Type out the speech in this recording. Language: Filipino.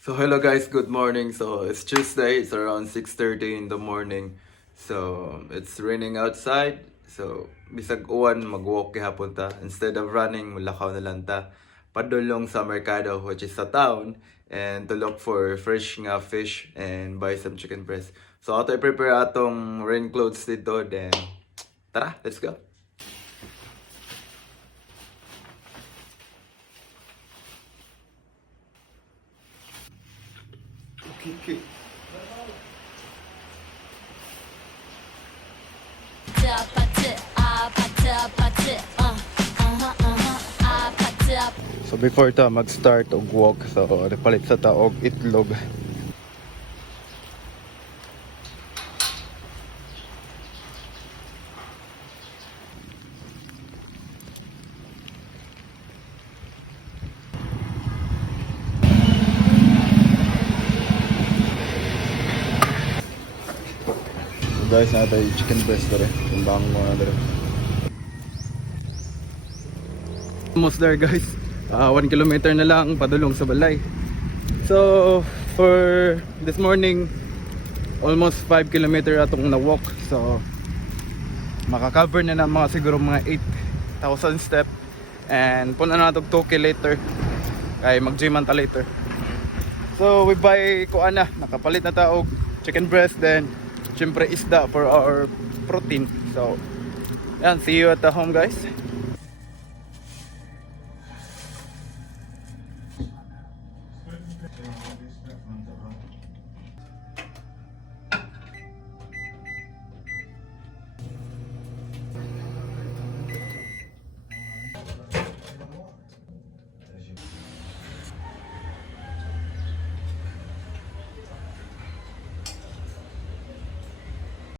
So hello guys, good morning. So it's Tuesday, it's around 6:30 in the morning. So it's raining outside. So bisag uwan mag-walk gihapon ta. Instead of running, mulakaw na lang ta. Padulong sa merkado which is sa town and to look for fresh nga fish and buy some chicken breast. So ato i-prepare atong rain clothes dito then tara, let's go. Okay. So before ta mag-start og walk, so palit sa ta og itlog. So guys, na tayo chicken breast dere. Timbang mo na dere. Almost there guys. 1 kilometer na lang padulong sa balay. So for this morning, almost 5 kilometer atong na-walk. So maka-cover na ng mga siguro mga 8,000 step. And punta na natog 2K later. Kay mag-gym man ta later. So we buy kuan na, nakapalit na ta og chicken breast, then syempre isda for our protein. So yan, see you at the home guys.